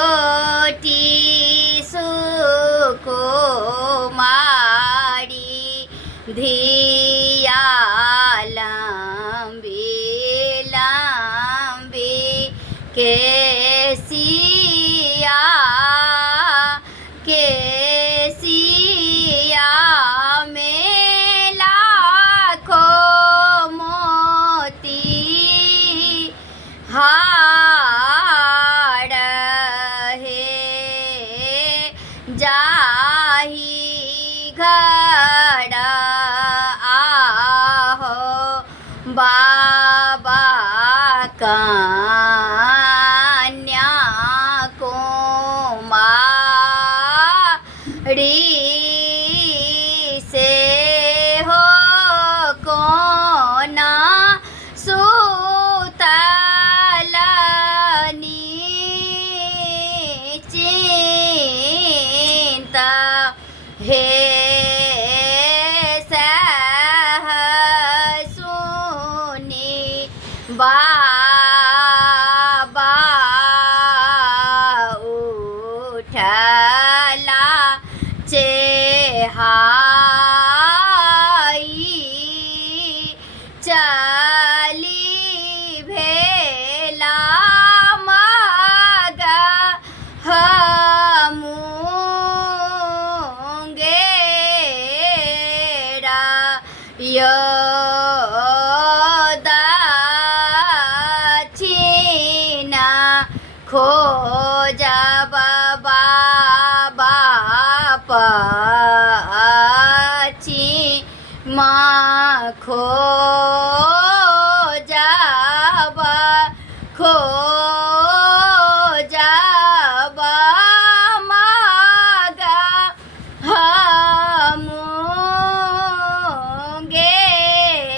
कोटि सुकुमारी धिया लंबी लंबी केसिया केसिया में लाखों मोती हाड़ है जाही घड़ आहो बाबा कन्या कुमारी से हो कोना सुतलनी चिंता हे सहसुनी बाबा उठला चेहाई चली भेला मग हमूंगेरा दक्षिणा खोजब बाबा पश्चिमा खोजब खोजब मग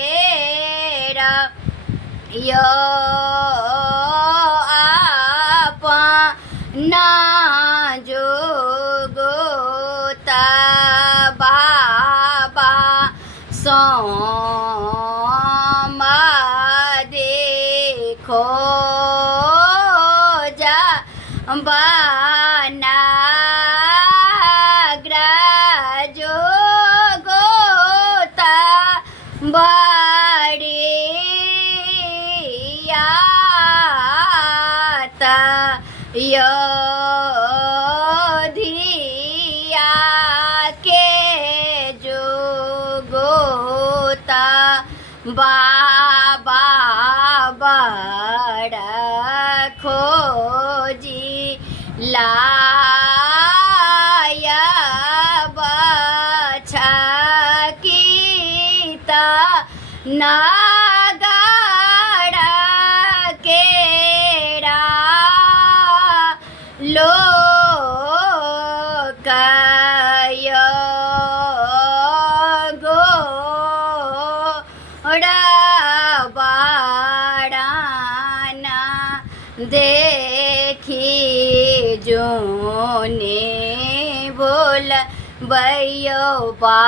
हमूंगेरा यो अपना जोगोता बाबा सोमा देखो जा बनाग्रजो गोता बड़ियाता योधिया के जो गोता बाबा बड़ा खोजी लाया बछा कीता नागड़ा केरा लोकय गोड़बाड़ाना देखी जोने बोल बयो बा